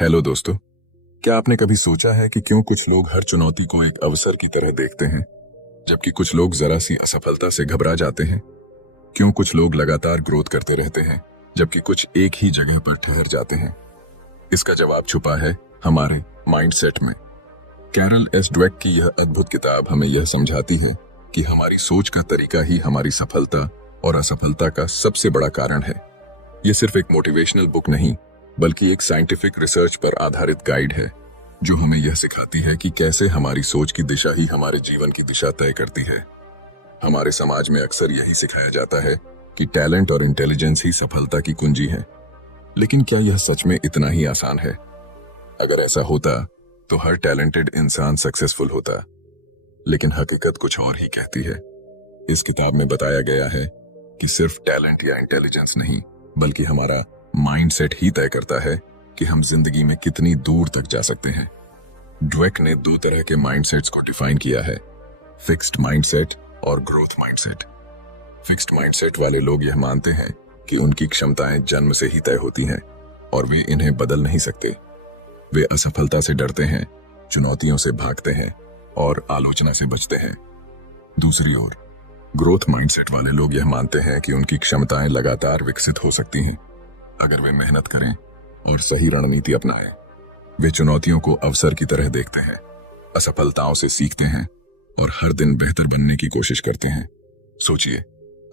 Hello दोस्तों। क्या आपने कभी सोचा है कि क्यों कुछ लोग हर चुनौती को एक अवसर की तरह देखते हैं, जबकि कुछ लोग जरा सी असफलता से घबरा जाते हैं? क्यों कुछ लोग लगातार ग्रोथ करते रहते हैं, जबकि कुछ एक ही जगह पर ठहर जाते हैं? इसका जवाब छुपा है हमारे माइंडसेट में। कैरल एस ड्वेक की यह अद्भुत किताब हमें यह समझाती है कि हमारी सोच का तरीका ही हमारी सफलता और असफलता का सबसे बड़ा कारण है। यह सिर्फ एक मोटिवेशनल बुक नहीं, बल्कि एक साइंटिफिक रिसर्च पर आधारित गाइड है, जो हमें यह सिखाती है कि कैसे हमारी सोच की दिशा ही हमारे जीवन की दिशा तय करती है। हमारे समाज में अक्सर यही सिखाया जाता है कि टैलेंट और इंटेलिजेंस ही सफलता की कुंजी है। लेकिन क्या यह सच में इतना ही आसान है? अगर ऐसा होता तो हर टैलेंटेड इंसान सक्सेसफुल होता। लेकिन हकीकत कुछ और ही कहती है। इस किताब में बताया गया है कि सिर्फ टैलेंट या इंटेलिजेंस नहीं, बल्कि हमारा माइंडसेट ही तय करता है कि हम जिंदगी में कितनी दूर तक जा सकते हैं। ड्वेक ने दो तरह के माइंडसेट्स को डिफाइन किया है, फिक्स्ड माइंडसेट और ग्रोथ माइंडसेट। फिक्स्ड माइंडसेट वाले लोग यह मानते हैं कि उनकी क्षमताएं जन्म से ही तय होती हैं और वे इन्हें बदल नहीं सकते। वे असफलता से डरते हैं, चुनौतियों से भागते हैं और आलोचना से बचते हैं। दूसरी ओर ग्रोथ माइंडसेट वाले लोग यह मानते हैं कि उनकी क्षमताएं लगातार विकसित हो सकती हैं अगर वे मेहनत करें और सही रणनीति अपनाएं। वे चुनौतियों को अवसर की तरह देखते हैं, असफलताओं से सीखते हैं और हर दिन बेहतर बनने की कोशिश करते हैं। सोचिए,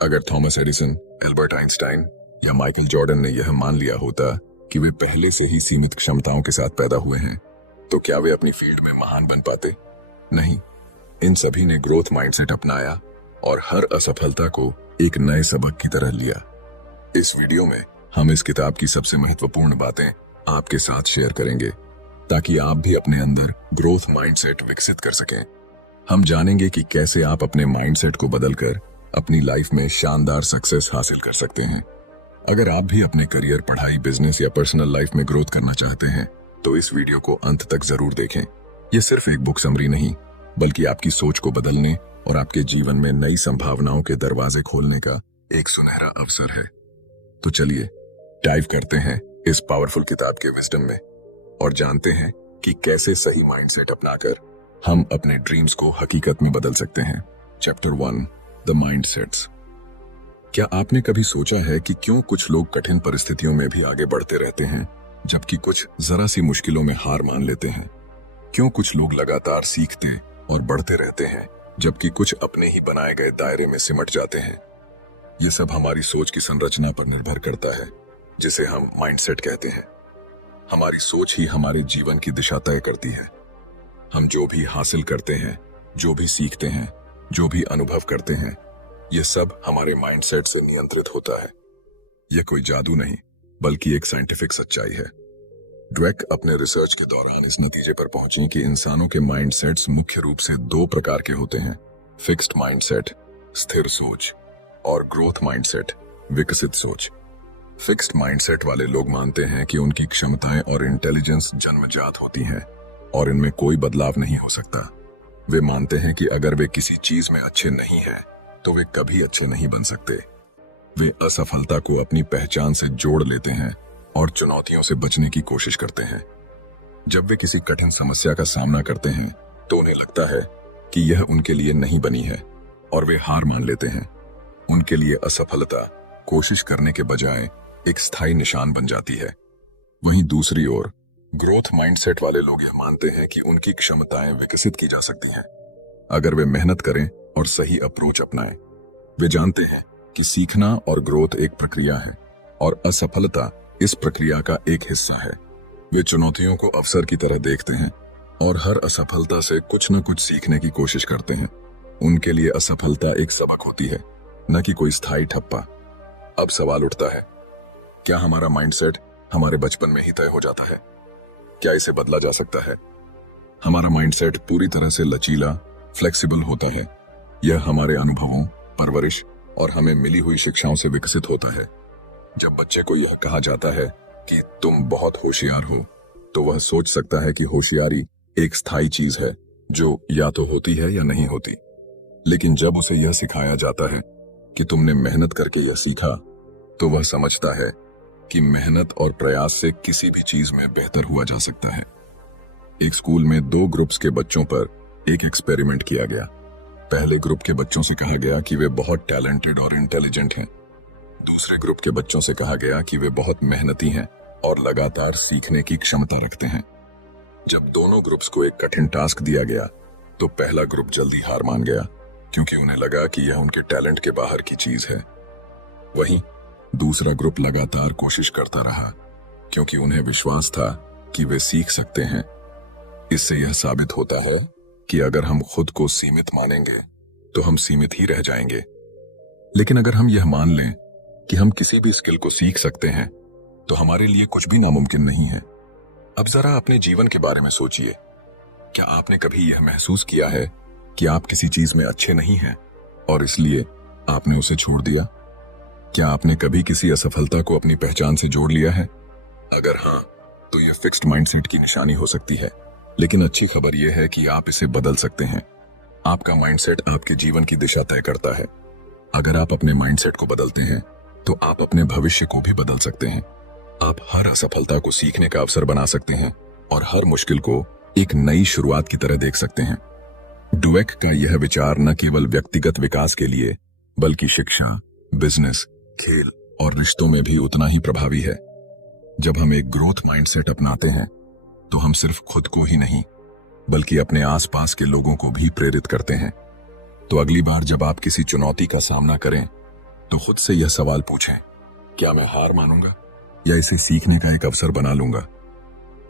अगर थॉमस एडिसन, एल्बर्ट आइंस्टाइन या माइकल जॉर्डन ने यह मान लिया होता कि वे पहले से ही सीमित क्षमताओं के साथ पैदा हुए हैं, तो क्या वे अपनी फील्ड में महान बन पाते? नहीं। इन सभी ने ग्रोथ माइंडसेट अपनाया और हर असफलता को एक नए सबक की तरह लिया। इस वीडियो में हम इस किताब की सबसे महत्वपूर्ण बातें आपके साथ शेयर करेंगे, ताकि आप भी अपने अंदर ग्रोथ माइंडसेट विकसित कर सकें। हम जानेंगे कि कैसे आप अपने माइंडसेट को बदलकर अपनी लाइफ में शानदार सक्सेस हासिल कर सकते हैं। अगर आप भी अपने करियर, पढ़ाई, बिजनेस या पर्सनल लाइफ में ग्रोथ करना चाहते हैं, तो इस वीडियो को अंत तक जरूर देखें। यह सिर्फ एक बुक समरी नहीं, बल्कि आपकी सोच को बदलने और आपके जीवन में नई संभावनाओं के दरवाजे खोलने का एक सुनहरा अवसर है। तो चलिए डाइव करते हैं इस पावरफुल किताब के विजडम में और जानते हैं कि कैसे सही माइंडसेट अपनाकर हम अपने ड्रीम्स को हकीकत में बदल सकते हैं। Chapter 1, the mindsets. क्या आपने कभी सोचा है कि क्यों कुछ लोग कठिन परिस्थितियों में भी आगे बढ़ते रहते हैं, जबकि कुछ जरा सी मुश्किलों में हार मान लेते हैं? क्यों कुछ लोग लगातार सीखते और बढ़ते रहते हैं, जबकि कुछ अपने ही बनाए गए दायरे में सिमट जाते हैं? यह सब हमारी सोच की संरचना पर निर्भर करता है, जिसे हम माइंडसेट कहते हैं। हमारी सोच ही हमारे जीवन की दिशा तय करती है। हम जो भी हासिल करते हैं, जो भी सीखते हैं, जो भी अनुभव करते हैं, यह सब हमारे माइंडसेट से नियंत्रित होता है। यह कोई जादू नहीं, बल्कि एक साइंटिफिक सच्चाई है। ड्वेक अपने रिसर्च के दौरान इस नतीजे पर पहुंची कि इंसानों के माइंडसेट्स मुख्य रूप से दो प्रकार के होते हैं, फिक्स्ड माइंडसेट, स्थिर सोच, और ग्रोथ माइंडसेट, विकसित सोच। फिक्स्ड माइंडसेट वाले लोग मानते हैं कि उनकी क्षमताएं और इंटेलिजेंस जन्मजात होती हैं और इनमें कोई बदलाव नहीं हो सकता। वे मानते हैं कि अगर वे किसी चीज में अच्छे नहीं हैं, तो वे कभी अच्छे नहीं बन सकते। वे असफलता को अपनी पहचान से जोड़ लेते हैं और चुनौतियों से बचने की कोशिश करते हैं। जब वे किसी कठिन समस्या का सामना करते हैं, तो उन्हें लगता है कि यह उनके लिए नहीं बनी है और वे हार मान लेते हैं। उनके लिए असफलता कोशिश करने के बजाय एक स्थायी निशान बन जाती है। वहीं दूसरी ओर ग्रोथ माइंडसेट वाले लोग यह मानते हैं कि उनकी क्षमताएं विकसित की जा सकती हैं, अगर वे मेहनत करें और सही अप्रोच अपनाएं। वे जानते हैं कि सीखना और ग्रोथ एक प्रक्रिया है और असफलता इस प्रक्रिया का एक हिस्सा है। वे चुनौतियों को अवसर की तरह देखते हैं और हर असफलता से कुछ न कुछ सीखने की कोशिश करते हैं। उनके लिए असफलता एक सबक होती है, न कि कोई स्थायी ठप्पा। अब सवाल उठता है, क्या हमारा माइंडसेट हमारे बचपन में ही तय हो जाता है? क्या इसे बदला जा सकता है? हमारा माइंडसेट पूरी तरह से लचीला, फ्लेक्सिबल होता है। यह हमारे अनुभवों, परवरिश और हमें मिली हुई शिक्षाओं से विकसित होता है। जब बच्चे को यह कहा जाता है कि तुम बहुत होशियार हो, तो वह सोच सकता है कि होशियारी एक स्थायी चीज है जो या तो होती है या नहीं होती। लेकिन जब उसे यह सिखाया जाता है कि तुमने मेहनत करके यह सीखा, तो वह समझता है कि मेहनत और प्रयास से किसी भी चीज में बेहतर हुआ जा सकता है। एक स्कूल में 2 ग्रुप्स के बच्चों पर एक एक्सपेरिमेंट किया गया। पहले ग्रुप के बच्चों से कहा गया कि वे बहुत टैलेंटेड और इंटेलिजेंट हैं। दूसरे ग्रुप के बच्चों से कहा गया कि वे बहुत मेहनती हैं और लगातार सीखने की क्षमता रखते हैं। जब दोनों ग्रुप्स को एक कठिन टास्क दिया गया तो पहला ग्रुप जल्दी हार मान गया, क्योंकि उन्हें लगा कि यह उनके टैलेंट के बाहर की चीज है। वहीं दूसरा ग्रुप लगातार कोशिश करता रहा, क्योंकि उन्हें विश्वास था कि वे सीख सकते हैं। इससे यह साबित होता है कि अगर हम खुद को सीमित मानेंगे तो हम सीमित ही रह जाएंगे। लेकिन अगर हम यह मान लें कि हम किसी भी स्किल को सीख सकते हैं तो हमारे लिए कुछ भी नामुमकिन नहीं है। अब जरा अपने जीवन के बारे में सोचिए। क्या आपने कभी यह महसूस किया है कि आप किसी चीज में अच्छे नहीं हैं और इसलिए आपने उसे छोड़ दिया? क्या आपने कभी किसी असफलता को अपनी पहचान से जोड़ लिया है? अगर हाँ, तो यह फिक्स्ड माइंडसेट की निशानी हो सकती है। लेकिन अच्छी खबर यह है कि आप इसे बदल सकते हैं। आपका माइंडसेट आपके जीवन की दिशा तय करता है। अगर आप अपने माइंडसेट को बदलते हैं तो आप अपने भविष्य को भी बदल सकते हैं। आप हर असफलता को सीखने का अवसर बना सकते हैं और हर मुश्किल को एक नई शुरुआत की तरह देख सकते हैं। डुवेक का यह विचार न केवल व्यक्तिगत विकास के लिए बल्कि शिक्षा, बिजनेस, खेल और रिश्तों में भी उतना ही प्रभावी है। जब हम एक ग्रोथ माइंडसेट अपनाते हैं तो हम सिर्फ खुद को ही नहीं बल्कि अपने आसपास के लोगों को भी प्रेरित करते हैं। तो अगली बार जब आप किसी चुनौती का सामना करें तो खुद से यह सवाल पूछें, क्या मैं हार मानूंगा या इसे सीखने का एक अवसर बना लूंगा?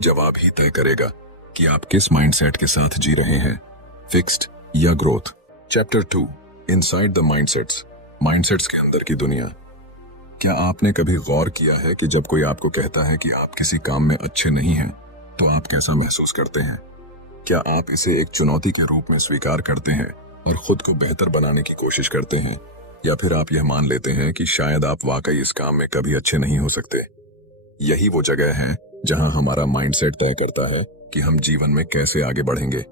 जवाब ही तय करेगा कि आप किस माइंडसेट के साथ जी रहे हैं, फिक्स्ड या growth. Chapter 2, inside the mindsets, mindsets के अंदर की दुनिया। क्या आपने कभी गौर किया है कि जब कोई आपको कहता है कि आप किसी काम में अच्छे नहीं हैं तो आप कैसा महसूस करते हैं? क्या आप इसे एक चुनौती के रूप में स्वीकार करते हैं और खुद को बेहतर बनाने की कोशिश करते हैं, या फिर आप यह मान लेते हैं कि शायद आप वाकई इस काम में कभी अच्छे नहीं हो सकते? यही वो जगह है जहां हमारा माइंडसेट तय करता है कि हम जीवन में कैसे आगे बढ़ेंगे।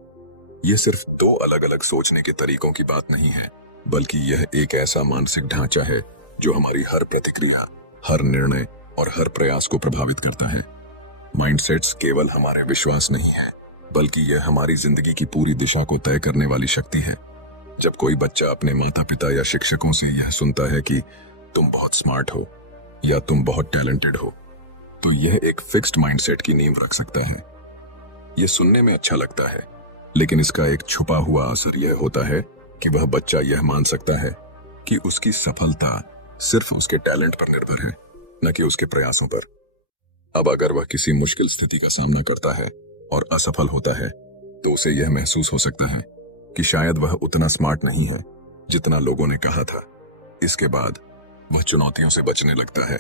यह सिर्फ 2 अलग अलग सोचने के तरीकों की बात नहीं है, बल्कि यह एक ऐसा मानसिक ढांचा है जो हमारी हर प्रतिक्रिया, हर निर्णय और हर प्रयास को प्रभावित करता है। माइंडसेट्स केवल हमारे विश्वास नहीं है, बल्कि यह हमारी जिंदगी की पूरी दिशा को तय करने वाली शक्ति है। जब कोई बच्चा अपने माता पिता या शिक्षकों से यह सुनता है कि तुम बहुत स्मार्ट हो या तुम बहुत टैलेंटेड हो, तो यह एक फिक्स्ड माइंडसेट की नींव रख सकता है। यह सुनने में अच्छा लगता है, लेकिन इसका एक छुपा हुआ असर यह होता है कि वह बच्चा यह मान सकता है कि उसकी सफलता सिर्फ उसके टैलेंट पर निर्भर है, न कि उसके प्रयासों पर। अब अगर वह किसी मुश्किल स्थिति का सामना करता है और असफल होता है तो उसे यह महसूस हो सकता है कि शायद वह उतना स्मार्ट नहीं है जितना लोगों ने कहा था। इसके बाद वह चुनौतियों से बचने लगता है,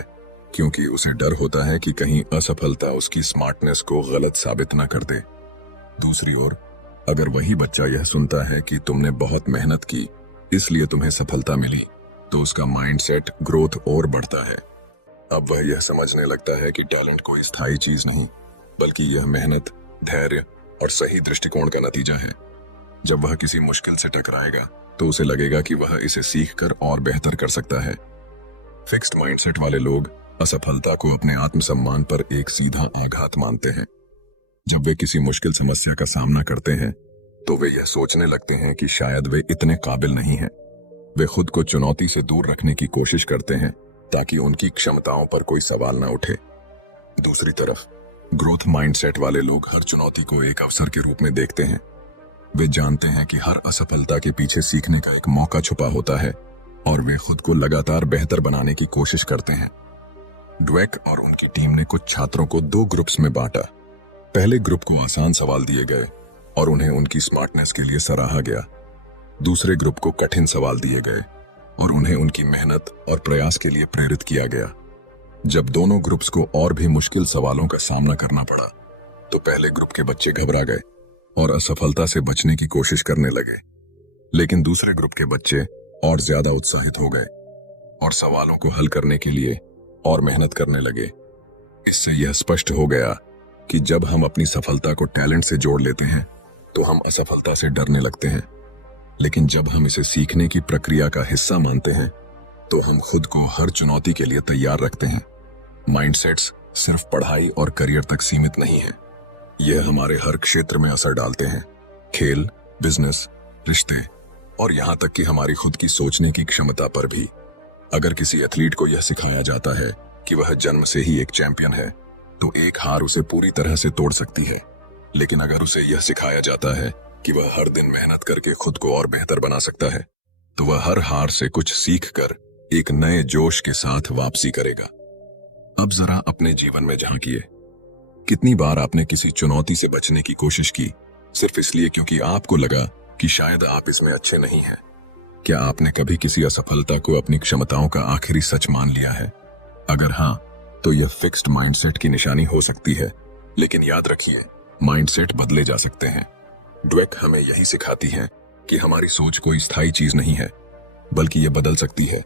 क्योंकि उसे डर होता है कि कहीं असफलता उसकी स्मार्टनेस को गलत साबित न कर दे। दूसरी ओर, अगर वही बच्चा यह सुनता है कि तुमने बहुत मेहनत की इसलिए तुम्हें सफलता मिली, तो उसका माइंडसेट ग्रोथ और बढ़ता है। अब वह यह समझने लगता है कि टैलेंट कोई स्थायी चीज नहीं, बल्कि यह मेहनत, धैर्य और सही दृष्टिकोण का नतीजा है। जब वह किसी मुश्किल से टकराएगा तो उसे लगेगा कि वह इसे सीखकर और बेहतर कर सकता है। फिक्स्ड माइंडसेट वाले लोग असफलता को अपने आत्मसम्मान पर एक सीधा आघात मानते हैं। जब वे किसी मुश्किल समस्या का सामना करते हैं तो वे यह सोचने लगते हैं कि शायद वे इतने काबिल नहीं हैं। वे खुद को चुनौती से दूर रखने की कोशिश करते हैं ताकि उनकी क्षमताओं पर कोई सवाल न उठे। दूसरी तरफ, ग्रोथ माइंडसेट वाले लोग हर चुनौती को एक अवसर के रूप में देखते हैं। वे जानते हैं कि हर असफलता के पीछे सीखने का एक मौका छुपा होता है और वे खुद को लगातार बेहतर बनाने की कोशिश करते हैं। ड्वेक और उनकी टीम ने कुछ छात्रों को 2 ग्रुप्स में बांटा। पहले ग्रुप को आसान सवाल दिए गए और उन्हें उनकी स्मार्टनेस के लिए सराहा गया। दूसरे ग्रुप को कठिन सवाल दिए गए और उन्हें उनकी मेहनत और प्रयास के लिए प्रेरित किया गया। जब दोनों ग्रुप्स को और भी मुश्किल सवालों का सामना करना पड़ा तो पहले ग्रुप के बच्चे घबरा गए और असफलता से बचने की कोशिश करने लगे, लेकिन दूसरे ग्रुप के बच्चे और ज्यादा उत्साहित हो गए और सवालों को हल करने के लिए और मेहनत करने लगे। इससे यह स्पष्ट हो गया कि जब हम अपनी सफलता को टैलेंट से जोड़ लेते हैं तो हम असफलता से डरने लगते हैं, लेकिन जब हम इसे सीखने की प्रक्रिया का हिस्सा मानते हैं तो हम खुद को हर चुनौती के लिए तैयार रखते हैं। माइंडसेट्स सिर्फ पढ़ाई और करियर तक सीमित नहीं है, यह हमारे हर क्षेत्र में असर डालते हैं। खेल, बिजनेस, रिश्ते और यहां तक कि हमारी खुद की सोचने की क्षमता पर भी। अगर किसी एथलीट को यह सिखाया जाता है कि वह जन्म से ही एक चैंपियन है, तो एक हार उसे पूरी तरह से तोड़ सकती है। लेकिन अगर उसे यह सिखाया जाता है कि वह हर दिन मेहनत करके खुद को और बेहतर बना सकता है, तो वह हर हार से कुछ सीख कर एक नए जोश के साथ वापसी करेगा। अब जरा अपने जीवन में झांकिए। कितनी बार आपने किसी चुनौती से बचने की कोशिश की सिर्फ इसलिए क्योंकि आपको लगा कि शायद आप इसमें अच्छे नहीं हैं? क्या आपने कभी किसी असफलता को अपनी क्षमताओं का आखिरी सच मान लिया है? अगर हाँ, तो यह फिक्स्ड माइंडसेट की निशानी हो सकती है। लेकिन याद रखिए, माइंडसेट बदले जा सकते हैं। ड्वेक हमें यही सिखाती है कि हमारी सोच कोई स्थायी चीज नहीं है, बल्कि यह बदल सकती है,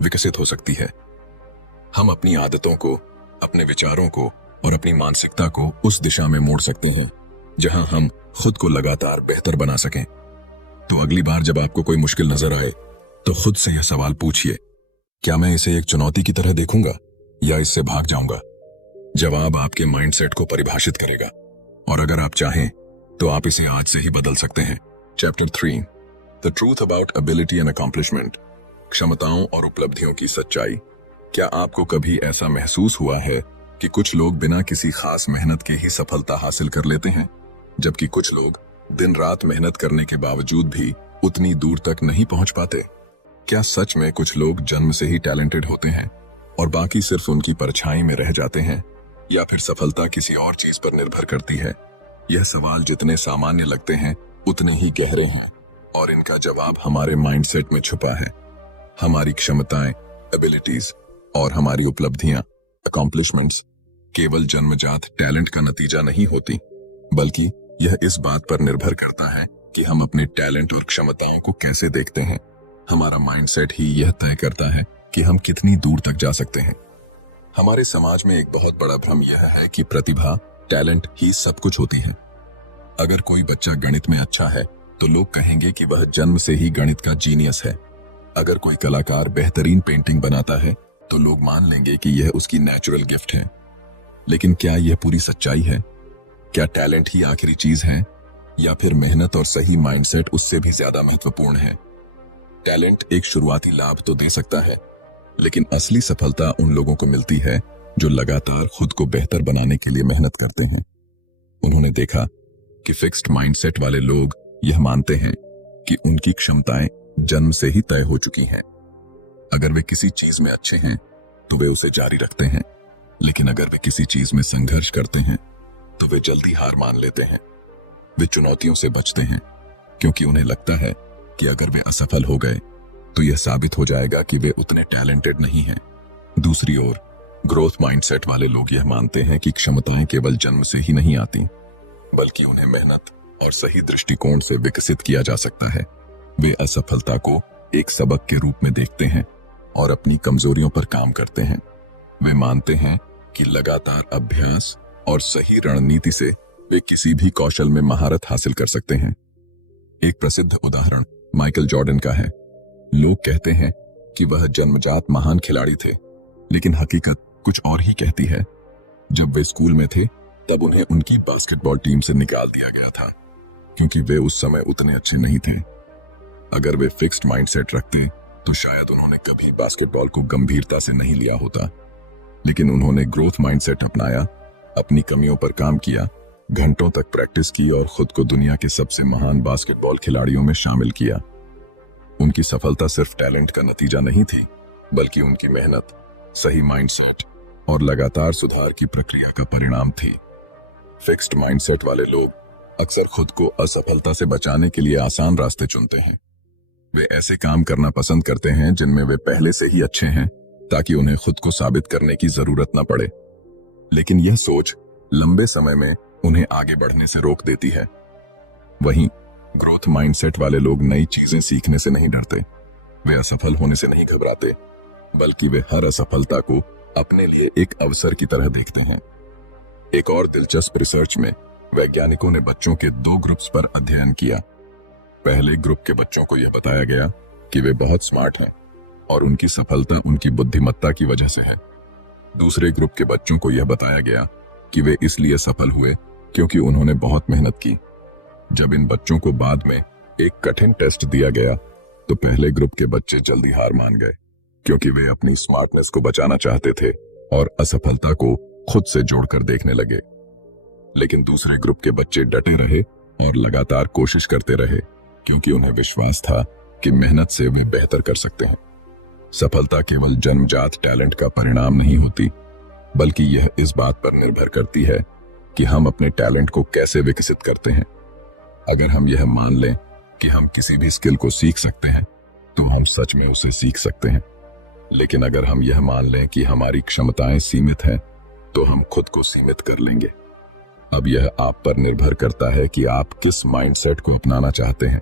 विकसित हो सकती है। हम अपनी आदतों को, अपने विचारों को और अपनी मानसिकता को उस दिशा में मोड़ सकते हैं जहां हम खुद को लगातार बेहतर बना सकें। तो अगली बार जब आपको कोई मुश्किल नजर आए, तो खुद से यह सवाल पूछिए, क्या मैं इसे एक चुनौती की तरह देखूंगा या इससे भाग जाऊंगा? जवाब आपके माइंडसेट को परिभाषित करेगा, और अगर आप चाहें तो आप इसे आज से ही बदल सकते हैं। Chapter 3, the truth about ability and accomplishment, क्षमताओं और उपलब्धियों की सच्चाई। क्या आपको कभी ऐसा महसूस हुआ है कि कुछ लोग बिना किसी खास मेहनत के ही सफलता हासिल कर लेते हैं, जबकि कुछ लोग दिन रात मेहनत करने के बावजूद भी उतनी दूर तक नहीं पहुंच पाते? क्या सच में कुछ लोग जन्म से ही टैलेंटेड होते हैं और बाकी सिर्फ उनकी परछाई में रह जाते हैं, या फिर सफलता किसी और चीज पर निर्भर करती है? यह सवाल जितने सामान्य लगते हैं उतने ही गहरे हैं, और इनका जवाब हमारे माइंडसेट में छुपा है। हमारी क्षमताएं, एबिलिटीज और हमारी उपलब्धियां, अकॉम्प्लिशमेंट्स, केवल जन्मजात टैलेंट का नतीजा नहीं होती, बल्कि यह इस बात पर निर्भर करता है कि हम अपने टैलेंट और क्षमताओं को कैसे देखते हैं। हमारा माइंडसेट ही यह तय करता है कि हम कितनी दूर तक जा सकते हैं। हमारे समाज में एक बहुत बड़ा भ्रम यह है कि प्रतिभा, टैलेंट ही सब कुछ होती है। अगर कोई बच्चा गणित में अच्छा है तो लोग कहेंगे कि वह जन्म से ही गणित का जीनियस है। अगर कोई कलाकार बेहतरीन पेंटिंग बनाता है तो लोग मान लेंगे कि यह उसकी नेचुरल गिफ्ट है। लेकिन क्या यह पूरी सच्चाई है? क्या टैलेंट ही आखिरी चीज है, या फिर मेहनत और सही माइंडसेट उससे भी ज्यादा महत्वपूर्ण है? टैलेंट एक शुरुआती लाभ तो दे सकता है, लेकिन असली सफलता उन लोगों को मिलती है जो लगातार खुद को बेहतर बनाने के लिए मेहनत करते हैं। उन्होंने देखा कि फिक्स्ड माइंडसेट वाले लोग यह मानते हैं कि उनकी क्षमताएं जन्म से ही तय हो चुकी हैं। अगर वे किसी चीज में अच्छे हैं तो वे उसे जारी रखते हैं, लेकिन अगर वे किसी चीज में संघर्ष करते हैं तो वे जल्दी हार मान लेते हैं। वे चुनौतियों से बचते हैं क्योंकि उन्हें लगता है कि अगर वे असफल हो गए तो यह साबित हो जाएगा कि वे उतने टैलेंटेड नहीं हैं। दूसरी ओर ग्रोथ माइंडसेट वाले लोग यह मानते हैं कि क्षमताएं केवल जन्म से ही नहीं आती, बल्कि उन्हें मेहनत और सही दृष्टिकोण से विकसित किया जा सकता है। वे असफलता को एक सबक के रूप में देखते हैं और अपनी कमजोरियों पर काम करते हैं। वे मानते हैं कि लगातार अभ्यास और सही रणनीति से वे किसी भी कौशल में महारत हासिल कर सकते हैं। एक प्रसिद्ध उदाहरण माइकल जॉर्डन का है। लोग कहते हैं कि वह जन्मजात महान खिलाड़ी थे, लेकिन हकीकत कुछ और ही कहती है। जब वे स्कूल में थे तब उन्हें उनकी बास्केटबॉल टीम से निकाल दिया गया था, क्योंकि वे उस समय उतने अच्छे नहीं थे। अगर वे फिक्स्ड माइंडसेट रखते तो शायद उन्होंने कभी बास्केटबॉल को गंभीरता से नहीं लिया होता। लेकिन उन्होंने ग्रोथ माइंडसेट अपनाया, अपनी कमियों पर काम किया, घंटों तक प्रैक्टिस की और खुद को दुनिया के सबसे महान बास्केटबॉल खिलाड़ियों में शामिल किया। उनकी सफलता सिर्फ टैलेंट का नतीजा नहीं थी, बल्कि उनकी मेहनत, सही माइंडसेट और लगातार सुधार की प्रक्रिया का परिणाम थी। फिक्स्ड माइंडसेट वाले लोग अक्सर खुद को असफलता से बचाने के लिए आसान रास्ते चुनते हैं। वे ऐसे काम करना पसंद करते हैं जिनमें वे पहले से ही अच्छे हैं, ताकि उन्हें खुद को साबित करने की जरूरत न पड़े। लेकिन यह सोच लंबे समय में उन्हें आगे बढ़ने से रोक देती है। वहीं ग्रोथ माइंडसेट वाले लोग नई चीजें सीखने से नहीं डरते। वे असफल होने से नहीं घबराते, बल्कि वे हर असफलता को अपने लिए एक अवसर की तरह देखते हैं। एक और दिलचस्प रिसर्च में वैज्ञानिकों ने बच्चों के 2 ग्रुप्स पर अध्ययन किया। पहले ग्रुप के बच्चों को यह बताया गया कि वे बहुत स्मार्ट हैं और उनकी सफलता उनकी बुद्धिमत्ता की वजह से है। दूसरे ग्रुप के बच्चों को यह बताया गया कि वे इसलिए सफल हुए क्योंकि उन्होंने बहुत मेहनत की। जब इन बच्चों को बाद में एक कठिन टेस्ट दिया गया तो पहले ग्रुप के बच्चे जल्दी हार मान गए क्योंकि वे अपनी स्मार्टनेस को बचाना चाहते थे और असफलता को खुद से जोड़कर देखने लगे। लेकिन दूसरे ग्रुप के बच्चे डटे रहे और लगातार कोशिश करते रहे क्योंकि उन्हें विश्वास था कि मेहनत से वे बेहतर कर सकते हैं। सफलता केवल जन्मजात टैलेंट का परिणाम नहीं होती, बल्कि यह इस बात पर निर्भर करती है कि हम अपने टैलेंट को कैसे विकसित करते हैं। अगर हम यह मान लें कि हम किसी भी स्किल को सीख सकते हैं तो हम सच में उसे सीख सकते हैं। लेकिन अगर हम यह मान लें कि हमारी क्षमताएं सीमित हैं तो हम खुद को सीमित कर लेंगे। अब यह आप पर निर्भर करता है कि आप किस माइंडसेट को अपनाना चाहते हैं।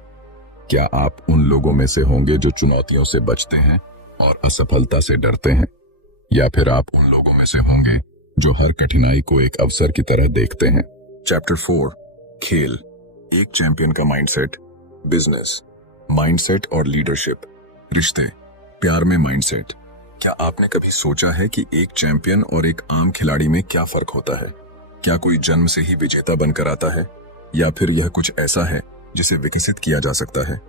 क्या आप उन लोगों में से होंगे जो चुनौतियों से बचते हैं और असफलता से डरते हैं, या फिर आप उन लोगों में से होंगे जो हर कठिनाई को एक अवसर की तरह देखते हैं। चैप्टर 4, खेल, एक चैंपियन का माइंडसेट, बिजनेस, माइंडसेट और लीडरशिप, रिश्ते, प्यार में माइंडसेट। क्या आपने कभी सोचा है कि एक चैंपियन और एक आम खिलाड़ी में क्या फर्क होता है? क्या कोई जन्म से ही विजेता बनकर आता है, या फिर यह कुछ ऐसा है जिसे विकसित किया जा सकता है?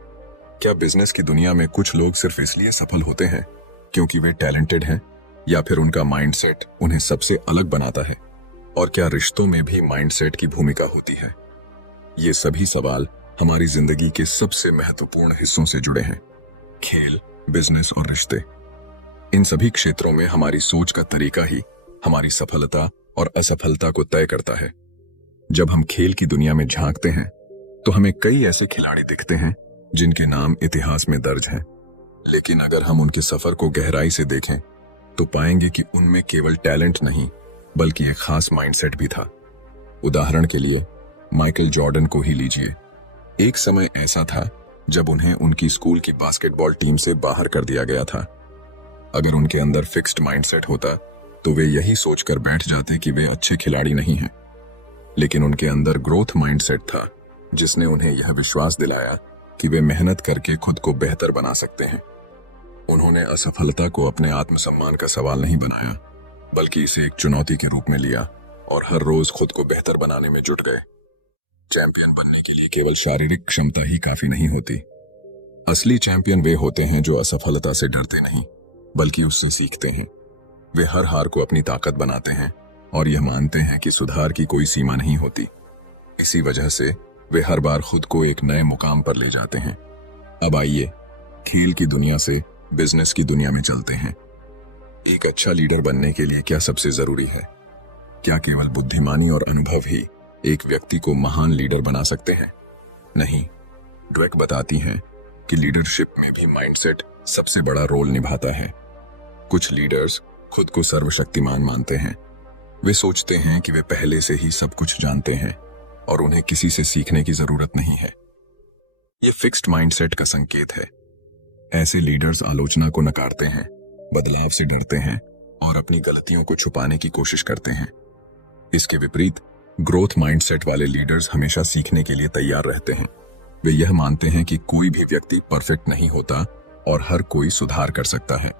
क्या बिजनेस की दुनिया में कुछ लोग सिर्फ इसलिए सफल होते हैं क्योंकि वे टैलेंटेड हैं, या फिर उनका माइंडसेट उन्हें सबसे अलग बनाता है? और क्या रिश्तों में भी माइंडसेट की भूमिका होती है? ये सभी सवाल हमारी जिंदगी के सबसे महत्वपूर्ण हिस्सों से जुड़े हैं। खेल, बिजनेस और रिश्ते, इन सभी क्षेत्रों में हमारी सोच का तरीका ही हमारी सफलता और असफलता को तय करता है। जब हम खेल की दुनिया में झांकते हैं तो हमें कई ऐसे खिलाड़ी दिखते हैं जिनके नाम इतिहास में दर्ज हैं। लेकिन अगर हम उनके सफर को गहराई से देखें तो पाएंगे कि उनमें केवल टैलेंट नहीं बल्कि एक खास माइंडसेट भी था। उदाहरण के लिए माइकल जॉर्डन को ही लीजिए। एक समय ऐसा था जब उन्हें उनकी स्कूल की बास्केटबॉल टीम से बाहर कर दिया गया था। अगर उनके अंदर फिक्स्ड माइंडसेट होता तो वे यही सोचकर बैठ जाते कि वे अच्छे खिलाड़ी नहीं हैं। लेकिन उनके अंदर ग्रोथ माइंडसेट था जिसने उन्हें यह विश्वास दिलाया कि वे मेहनत करके खुद को बेहतर बना सकते हैं। उन्होंने असफलता को अपने आत्मसम्मान का सवाल नहीं बनाया, बल्कि इसे एक चुनौती के रूप में लिया और हर रोज खुद को बेहतर बनाने में जुट गए। चैंपियन बनने के लिए केवल शारीरिक क्षमता ही काफी नहीं होती। असली चैंपियन वे होते हैं जो असफलता से डरते नहीं बल्कि उससे सीखते हैं। वे हर हार को अपनी ताकत बनाते हैं और यह मानते हैं कि सुधार की कोई सीमा नहीं होती। इसी वजह से वे हर बार खुद को एक नए मुकाम पर ले जाते हैं। अब आइए खेल की दुनिया से बिजनेस की दुनिया में चलते हैं। एक अच्छा लीडर बनने के लिए क्या सबसे जरूरी है? क्या केवल बुद्धिमानी और अनुभव ही एक व्यक्ति को महान लीडर बना सकते हैं? नहीं, ड्वेक बताती हैं कि लीडरशिप में भी माइंडसेट सबसे बड़ा रोल निभाता है। कुछ लीडर्स खुद को सर्वशक्तिमान मानते हैं। वे सोचते हैं कि वे पहले से ही सब कुछ जानते हैं और उन्हें किसी से सीखने की जरूरत नहीं है। यह फिक्स्ड माइंडसेट का संकेत है। ऐसे लीडर्स आलोचना को नकारते हैं, बदलाव से डरते हैं और अपनी गलतियों को छुपाने की कोशिश करते हैं। इसके विपरीत ग्रोथ माइंडसेट वाले लीडर्स हमेशा सीखने के लिए तैयार रहते हैं। वे यह मानते हैं कि कोई भी व्यक्ति परफेक्ट नहीं होता और हर कोई सुधार कर सकता है।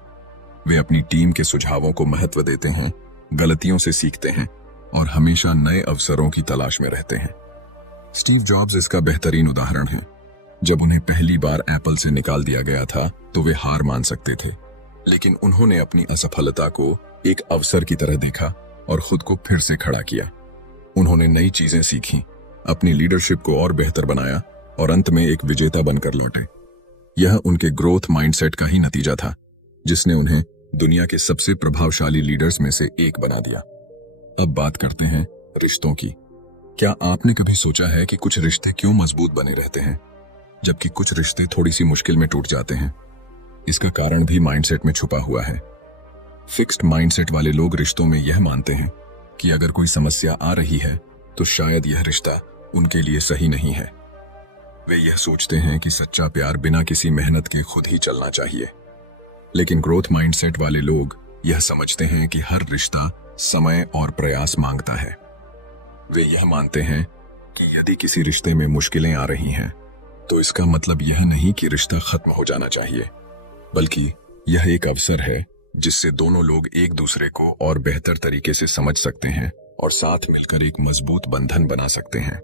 वे अपनी टीम के सुझावों को महत्व देते हैं, गलतियों से सीखते हैं और हमेशा नए अवसरों की तलाश में रहते हैं। स्टीव जॉब्स इसका बेहतरीन उदाहरण है। जब उन्हें पहली बार एप्पल से निकाल दिया गया था तो वे हार मान सकते थे, लेकिन उन्होंने अपनी असफलता को एक अवसर की तरह देखा और खुद को फिर से खड़ा किया। उन्होंने नई चीजें सीखी, अपनी लीडरशिप को और बेहतर बनाया और अंत में एक विजेता बनकर लौटे। यह उनके ग्रोथ माइंडसेट का ही नतीजा था जिसने उन्हें दुनिया के सबसे प्रभावशाली लीडर्स में से एक बना दिया। अब बात करते हैं रिश्तों की। क्या आपने कभी सोचा है कि कुछ रिश्ते क्यों मजबूत बने रहते हैं जबकि कुछ रिश्ते थोड़ी सी मुश्किल में टूट जाते हैं? इसका कारण भी माइंडसेट में छुपा हुआ है। फिक्स्ड माइंडसेट वाले लोग रिश्तों में यह मानते हैं कि अगर कोई समस्या आ रही है तो शायद यह रिश्ता उनके लिए सही नहीं है। वे यह सोचते हैं कि सच्चा प्यार बिना किसी मेहनत के खुद ही चलना चाहिए। लेकिन ग्रोथ माइंडसेट वाले लोग यह समझते हैं कि हर रिश्ता समय और प्रयास मांगता है। वे यह मानते हैं कि यदि किसी रिश्ते में मुश्किलें आ रही हैं तो इसका मतलब यह नहीं कि रिश्ता खत्म हो जाना चाहिए, बल्कि यह एक अवसर है जिससे दोनों लोग एक दूसरे को और बेहतर तरीके से समझ सकते हैं और साथ मिलकर एक मजबूत बंधन बना सकते हैं।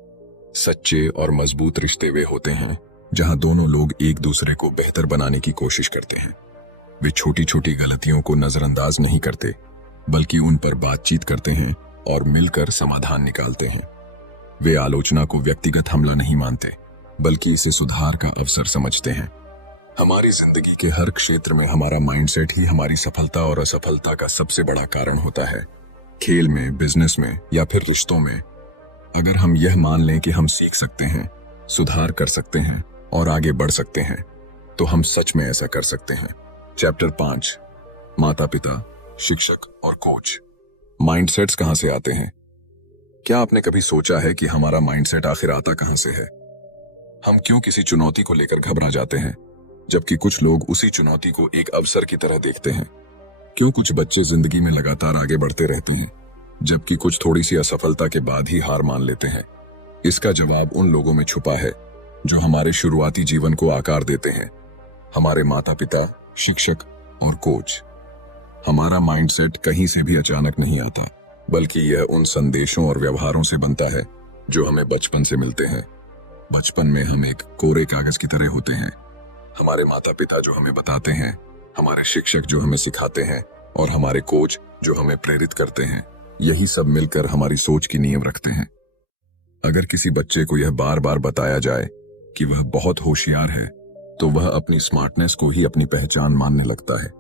सच्चे और मजबूत रिश्ते वे होते हैं जहां दोनों लोग एक दूसरे को बेहतर बनाने की कोशिश करते हैं। वे छोटी छोटी गलतियों को नजरअंदाज नहीं करते, बल्कि उन पर बातचीत करते हैं और मिलकर समाधान निकालते हैं। वे आलोचना को व्यक्तिगत हमला नहीं मानते, बल्कि इसे सुधार का अवसर समझते हैं। हमारी जिंदगी के हर क्षेत्र में हमारा माइंडसेट ही हमारी सफलता और असफलता का सबसे बड़ा कारण होता है। खेल में, बिजनेस में या फिर रिश्तों में। अगर हम यह मान लें कि हम सीख सकते हैं, सुधार कर सकते हैं और आगे बढ़ सकते हैं, तो हम सच में ऐसा कर सकते हैं। चैप्टर 5, माता पिता, शिक्षक और कोच। माइंडसेट्स कहां से आते हैं? क्या आपने कभी सोचा है कि हमारा माइंडसेट आखिर आता कहां से है? हम क्यों किसी चुनौती को लेकर घबरा जाते हैं, जबकि कुछ लोग उसी चुनौती को एक अवसर की तरह देखते हैं? क्यों कुछ बच्चे जिंदगी में लगातार आगे बढ़ते रहते हैं, जबकि कुछ थोड़ी सी असफलता के बाद ही हार मान लेते हैं? इसका जवाब उन लोगों में छुपा है जो हमारे शुरुआती जीवन को आकार देते हैं, हमारे माता पिता, शिक्षक और कोच। हमारा माइंडसेट कहीं से भी अचानक नहीं आता, बल्कि यह उन संदेशों और व्यवहारों से बनता है जो हमें बचपन से मिलते हैं। बचपन में हम एक कोरे कागज की तरह होते हैं। हमारे माता पिता जो हमें बताते हैं, हमारे शिक्षक जो हमें सिखाते हैं और हमारे कोच जो हमें प्रेरित करते हैं, यही सब मिलकर हमारी सोच की नींव रखते हैं। अगर किसी बच्चे को यह बार बार बताया जाए कि वह बहुत होशियार है, तो वह अपनी स्मार्टनेस को ही अपनी पहचान मानने लगता है।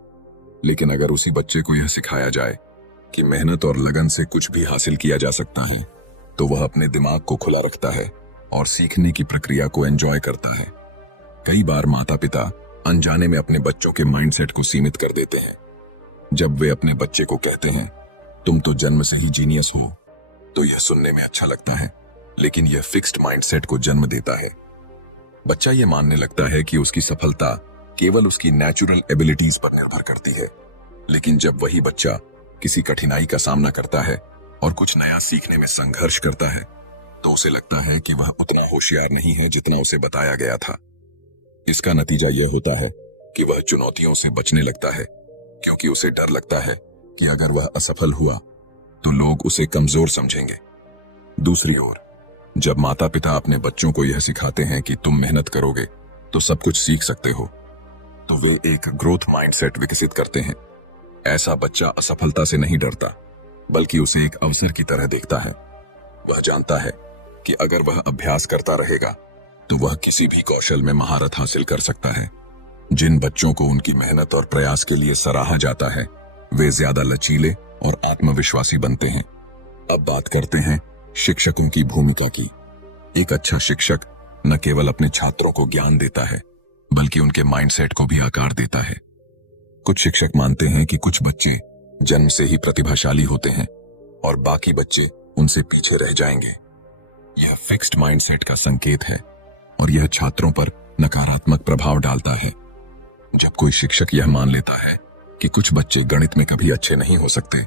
लेकिन अगर उसी बच्चे को यह सिखाया जाए कि मेहनत और लगन से कुछ भी हासिल किया जा सकता है, तो वह अपने दिमाग को खुला रखता है और सीखने की प्रक्रिया को एंजॉय करता है। कई बार माता पिता अनजाने में अपने बच्चों के माइंडसेट को सीमित कर देते हैं। जब वे अपने बच्चे को कहते हैं, तुम तो जन्म से ही जीनियस हो, तो यह सुनने में अच्छा लगता है, लेकिन यह फिक्स्ड माइंडसेट को जन्म देता है। बच्चा यह मानने लगता है कि उसकी सफलता केवल उसकी नेचुरल एबिलिटीज पर निर्भर करती है। लेकिन जब वही बच्चा किसी कठिनाई का सामना करता है और कुछ नया सीखने में संघर्ष करता है, तो उसे लगता है कि वह उतना होशियार नहीं है जितना उसे बताया गया था। इसका नतीजा यह होता है कि वह चुनौतियों से बचने लगता है, क्योंकि उसे डर लगता है कि अगर वह असफल हुआ तो लोग उसे कमजोर समझेंगे। दूसरी ओर, जब माता पिता अपने बच्चों को यह सिखाते हैं कि तुम मेहनत करोगे तो सब कुछ सीख सकते हो, तो वे एक ग्रोथ माइंडसेट विकसित करते हैं। ऐसा बच्चा असफलता से नहीं डरता, बल्कि उसे एक अवसर की तरह देखता है। वह जानता है कि अगर वह अभ्यास करता रहेगा तो वह किसी भी कौशल में महारत हासिल कर सकता है। जिन बच्चों को उनकी मेहनत और प्रयास के लिए सराहा जाता है, वे ज्यादा लचीले और आत्मविश्वासी बनते हैं। अब बात करते हैं शिक्षकों की भूमिका की। एक अच्छा शिक्षक न केवल अपने छात्रों को ज्ञान देता है, बल्कि उनके माइंडसेट को भी आकार देता है। कुछ शिक्षक मानते हैं कि कुछ बच्चे जन्म से ही प्रतिभाशाली होते हैं और बाकी बच्चे उनसे पीछे रह जाएंगे। यह फिक्स्ड माइंडसेट का संकेत है और यह छात्रों पर नकारात्मक प्रभाव डालता है। जब कोई शिक्षक यह मान लेता है कि कुछ बच्चे गणित में कभी अच्छे नहीं हो सकते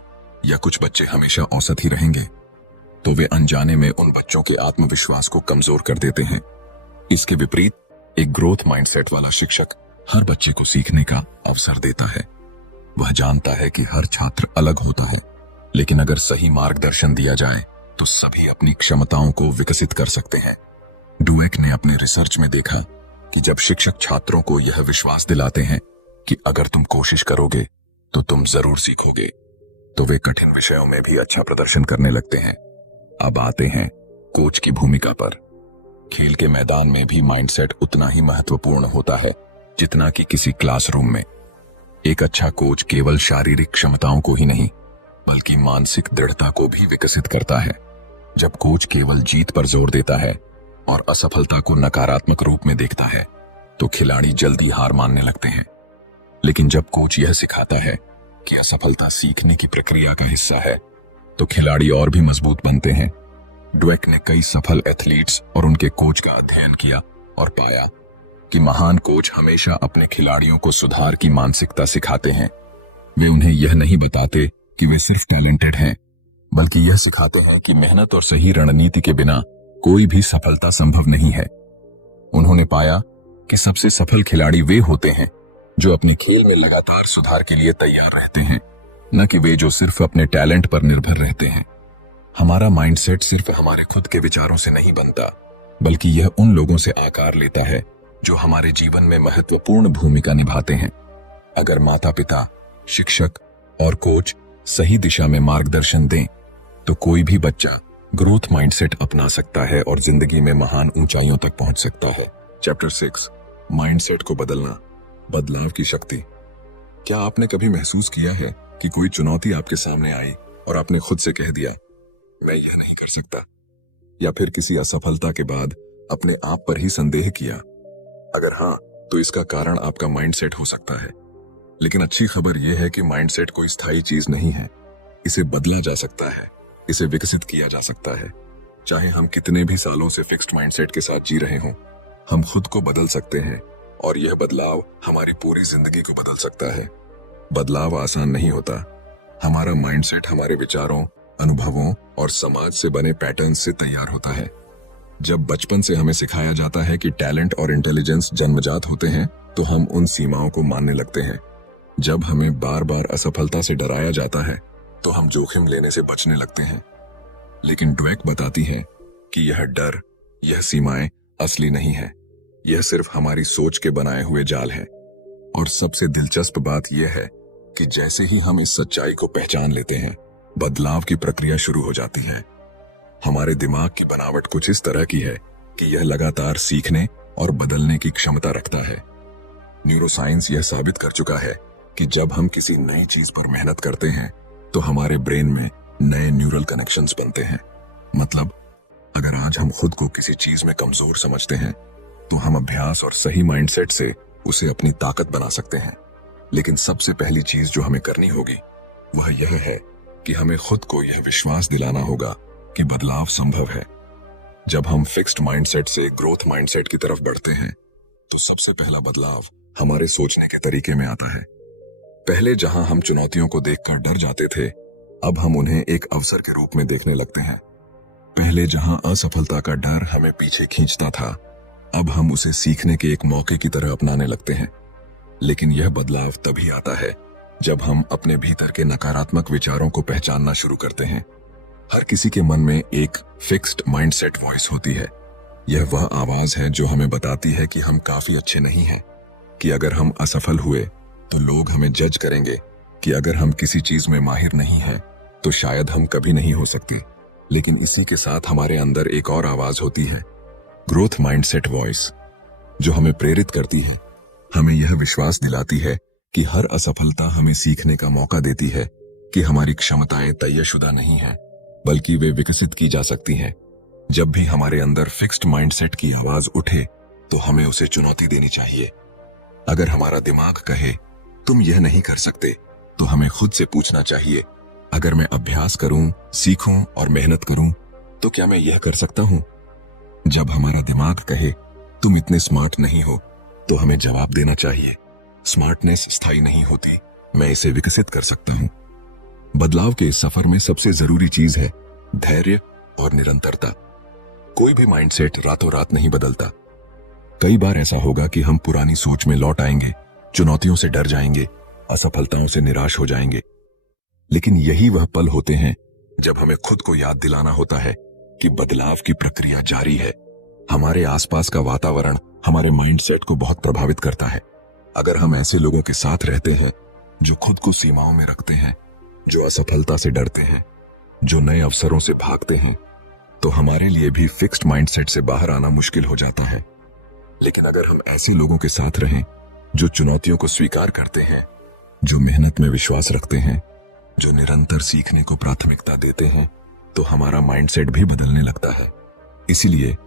या कुछ बच्चे हमेशा औसत ही रहेंगे, तो वे अनजाने में उन बच्चों के आत्मविश्वास को कमजोर कर देते हैं। इसके विपरीत, एक ग्रोथ माइंडसेट वाला शिक्षक हर बच्चे को सीखने का अवसर देता है। वह जानता है कि हर छात्र अलग होता है, लेकिन अगर सही मार्गदर्शन दिया जाए तो सभी अपनी क्षमताओं को विकसित कर सकते हैं। डुवेक ने अपने रिसर्च में देखा कि जब शिक्षक छात्रों को यह विश्वास दिलाते हैं कि अगर तुम कोशिश करोगे तो तुम जरूर सीखोगे, तो वे कठिन विषयों में भी अच्छा प्रदर्शन करने लगते हैं। अब आते हैं कोच की भूमिका पर। खेल के मैदान में भी माइंडसेट उतना ही महत्वपूर्ण होता है जितना कि किसी क्लासरूम में। एक अच्छा कोच केवल शारीरिक क्षमताओं को ही नहीं, बल्कि मानसिक दृढ़ता को भी विकसित करता है। जब कोच केवल जीत पर जोर देता है और असफलता को नकारात्मक रूप में देखता है, तो खिलाड़ी जल्दी हार मानने लगते हैं। लेकिन जब कोच यह सिखाता है कि असफलता सीखने की प्रक्रिया का हिस्सा है, तो खिलाड़ी और भी मजबूत बनते हैं। ड्वेक ने कई सफल एथलीट्स और उनके कोच का अध्ययन किया और पाया कि महान कोच हमेशा अपने खिलाड़ियों को सुधार की मानसिकता सिखाते हैं। वे उन्हें यह नहीं बताते कि वे सिर्फ टैलेंटेड हैं, बल्कि यह सिखाते हैं कि मेहनत और सही रणनीति के बिना कोई भी सफलता संभव नहीं है। उन्होंने पाया कि सबसे सफल खिलाड़ी वे होते हैं जो अपने खेल में लगातार सुधार के लिए तैयार रहते हैं, न कि वे जो सिर्फ अपने टैलेंट पर निर्भर रहते हैं। हमारा माइंडसेट सिर्फ हमारे खुद के विचारों से नहीं बनता, बल्कि यह उन लोगों से आकार लेता है जो हमारे जीवन में महत्वपूर्ण भूमिका निभाते हैं। अगर माता पिता, शिक्षक और कोच सही दिशा में मार्गदर्शन दें, तो कोई भी बच्चा ग्रोथ माइंडसेट अपना सकता है और जिंदगी में महान ऊंचाइयों तक पहुंच सकता है। चैप्टर 6, माइंडसेट को बदलना, बदलाव की शक्ति। क्या आपने कभी महसूस किया है कि कोई चुनौती आपके सामने आई और आपने खुद से कह दिया, मैं यह नहीं कर सकता, या फिर किसी असफलता के बाद अपने आप पर ही संदेह किया? अगर हाँ, तो इसका कारण आपका माइंडसेट हो सकता है। लेकिन अच्छी खबर यह है कि माइंडसेट कोई स्थायी चीज नहीं है। इसे बदला जा सकता है, इसे विकसित किया जा सकता है। चाहे हम कितने भी सालों से फिक्स्ड माइंडसेट के साथ जी रहे हों, हम खुद को बदल सकते हैं और यह बदलाव हमारी पूरी जिंदगी को बदल सकता है। बदलाव आसान नहीं होता। हमारा माइंडसेट हमारे विचारों, अनुभवों और समाज से बने पैटर्न्स से तैयार होता है। जब बचपन से हमें सिखाया जाता है कि टैलेंट और इंटेलिजेंस जन्मजात होते हैं, तो हम उन सीमाओं को मानने लगते हैं। जब हमें बार बार असफलता से डराया जाता है, तो हम जोखिम लेने से बचने लगते हैं। लेकिन ड्वेक बताती है कि यह डर, यह सीमाएं असली नहीं है। यह सिर्फ हमारी सोच के बनाए हुए जाल हैं। और सबसे दिलचस्प बात यह है कि जैसे ही हम इस सच्चाई को पहचान लेते हैं, बदलाव की प्रक्रिया शुरू हो जाती है। हमारे दिमाग की बनावट कुछ इस तरह की है कि यह लगातार सीखने और बदलने की क्षमता रखता है। न्यूरोसाइंस यह साबित कर चुका है कि जब हम किसी नई चीज पर मेहनत करते हैं, तो हमारे ब्रेन में नए न्यूरल कनेक्शंस बनते हैं। मतलब, अगर आज हम खुद को किसी चीज में कमजोर समझते हैं, तो हम अभ्यास और सही माइंडसेट से उसे अपनी ताकत बना सकते हैं। लेकिन सबसे पहली चीज जो हमें करनी होगी, वह यह है कि हमें खुद को यह विश्वास दिलाना होगा कि बदलाव संभव है। जब हम फिक्स्ड माइंडसेट से ग्रोथ माइंडसेट की तरफ बढ़ते हैं, तो सबसे पहला बदलाव हमारे सोचने के तरीके में आता है। पहले जहां हम चुनौतियों को देखकर डर जाते थे, अब हम उन्हें एक अवसर के रूप में देखने लगते हैं। पहले जहां असफलता का डर हमें पीछे खींचता था, अब हम उसे सीखने के एक मौके की तरह अपनाने लगते हैं। लेकिन यह बदलाव तभी आता है जब हम अपने भीतर के नकारात्मक विचारों को पहचानना शुरू करते हैं। हर किसी के मन में एक फिक्स्ड माइंडसेट वॉइस होती है। यह वह आवाज है जो हमें बताती है कि हम काफी अच्छे नहीं हैं, कि अगर हम असफल हुए तो लोग हमें जज करेंगे, कि अगर हम किसी चीज में माहिर नहीं हैं तो शायद हम कभी नहीं हो सकती। लेकिन इसी के साथ हमारे अंदर एक और आवाज होती है, ग्रोथ माइंडसेट वॉइस, जो हमें प्रेरित करती है, हमें यह विश्वास दिलाती है कि हर असफलता हमें सीखने का मौका देती है, कि हमारी क्षमताएं तयशुदा नहीं हैं, बल्कि वे विकसित की जा सकती हैं। जब भी हमारे अंदर फिक्स्ड माइंडसेट की आवाज उठे, तो हमें उसे चुनौती देनी चाहिए। अगर हमारा दिमाग कहे तुम यह नहीं कर सकते, तो हमें खुद से पूछना चाहिए, अगर मैं अभ्यास करूं, सीखूं और मेहनत करूं, तो क्या मैं यह कर सकता हूं? जब हमारा दिमाग कहे तुम इतने स्मार्ट नहीं हो, तो हमें जवाब देना चाहिए, स्मार्टनेस स्थायी नहीं होती, मैं इसे विकसित कर सकता हूं। बदलाव के इस सफर में सबसे जरूरी चीज है धैर्य और निरंतरता। कोई भी माइंडसेट रातों रात नहीं बदलता। कई बार ऐसा होगा कि हम पुरानी सोच में लौट आएंगे, चुनौतियों से डर जाएंगे, असफलताओं से निराश हो जाएंगे। लेकिन यही वह पल होते हैं जब हमें खुद को याद दिलाना होता है कि बदलाव की प्रक्रिया जारी है। हमारे आसपास का वातावरण हमारे माइंडसेट को बहुत प्रभावित करता है। अगर हम ऐसे लोगों के साथ रहते हैं जो खुद को सीमाओं में रखते हैं, जो असफलता से डरते हैं, जो नए अवसरों से भागते हैं, तो हमारे लिए भी फिक्स्ड माइंडसेट से बाहर आना मुश्किल हो जाता है। लेकिन अगर हम ऐसे लोगों के साथ रहें जो चुनौतियों को स्वीकार करते हैं, जो मेहनत में विश्वास रखते हैं, जो निरंतर सीखने को प्राथमिकता देते हैं, तो हमारा माइंडसेट भी बदलने लगता है। इसीलिए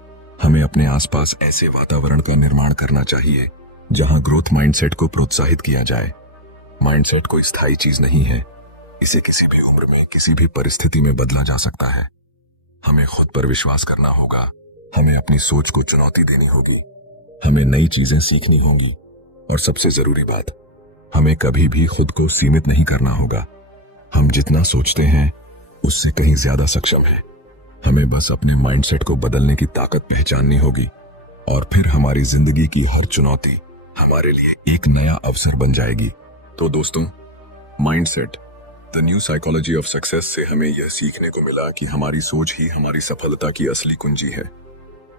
हमें अपने आसपास ऐसे वातावरण का निर्माण करना चाहिए जहां ग्रोथ माइंडसेट को प्रोत्साहित किया जाए। माइंडसेट कोई स्थायी चीज नहीं है। इसे किसी भी उम्र में, किसी भी परिस्थिति में बदला जा सकता है। हमें खुद पर विश्वास करना होगा, हमें अपनी सोच को चुनौती देनी होगी, हमें नई चीजें सीखनी होंगी, और सबसे जरूरी बात, हमें कभी भी खुद को सीमित नहीं करना होगा। हम जितना सोचते हैं उससे कहीं ज्यादा सक्षम हैं। हमें बस अपने माइंडसेट को बदलने की ताकत पहचाननी होगी, और फिर हमारी जिंदगी की हर चुनौती हमारे लिए एक नया अवसर बन जाएगी। तो दोस्तों, mindset, the new psychology of success से हमें यह सीखने को मिला कि हमारी सोच ही हमारी सफलता की असली कुंजी है।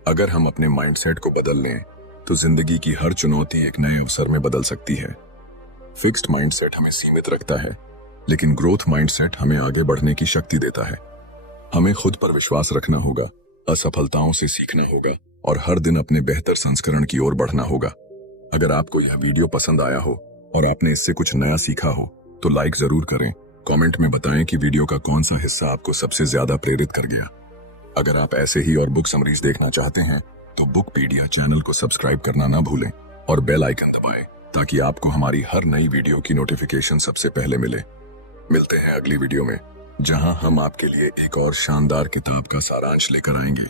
अगर हम अपने माइंडसेट को बदल लें तो जिंदगी की हर चुनौती एक नए अवसर में बदल सकती है। फिक्स्ड माइंडसेट हमें सीमित रखता है, लेकिन ग्रोथ माइंडसेट हमें आगे बढ़ने की शक्ति देता है। हमें खुद पर विश्वास रखना होगा, असफलताओं से सीखना होगा और हर दिन अपने बेहतर संस्करण की ओर बढ़ना होगा। अगर आपको यह वीडियो पसंद आया हो और आपने इससे कुछ नया सीखा हो तो लाइक जरूर करें। कमेंट में बताएं कि वीडियो का कौन सा हिस्सा आपको सबसे ज्यादा प्रेरित कर गया। अगर आप ऐसे ही और बुक समरीज देखना चाहते हैं तो बुकपीडिया चैनल को सब्सक्राइब करना ना भूलें और बेल आइकन दबाएं ताकि आपको हमारी हर नई वीडियो की नोटिफिकेशन सबसे पहले मिले। मिलते हैं अगली वीडियो में, जहां हम आपके लिए एक और शानदार किताब का सारांश लेकर आएंगे।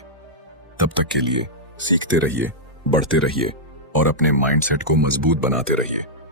तब तक के लिए सीखते रहिए, बढ़ते रहिए और अपने माइंडसेट को मजबूत बनाते रहिए।